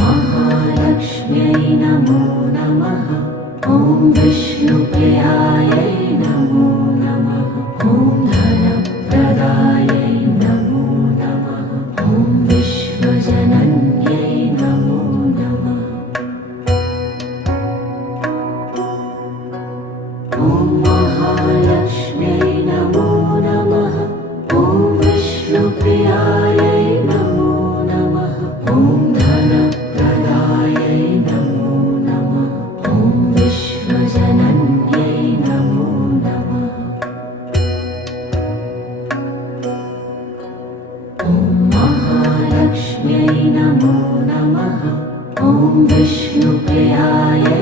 महालक्ष्म्यै नमो नमः। ॐ विष्णुप्रियायै नमो नमः। ॐ धनप्रदायै नमो नमः। ॐ विश्वजनन्यै नमो नमः। ॐ महालक्ष्म्यै नमो नमः। ॐ विष्णुप्रियायै नमो नमः। ॐ धनप्रदायै नमो नमः। ॐ विश्वजनन्यै नमो नमः। ॐ महालक्ष्म्यै नमो नमः। ॐ विष्णुप्रियायै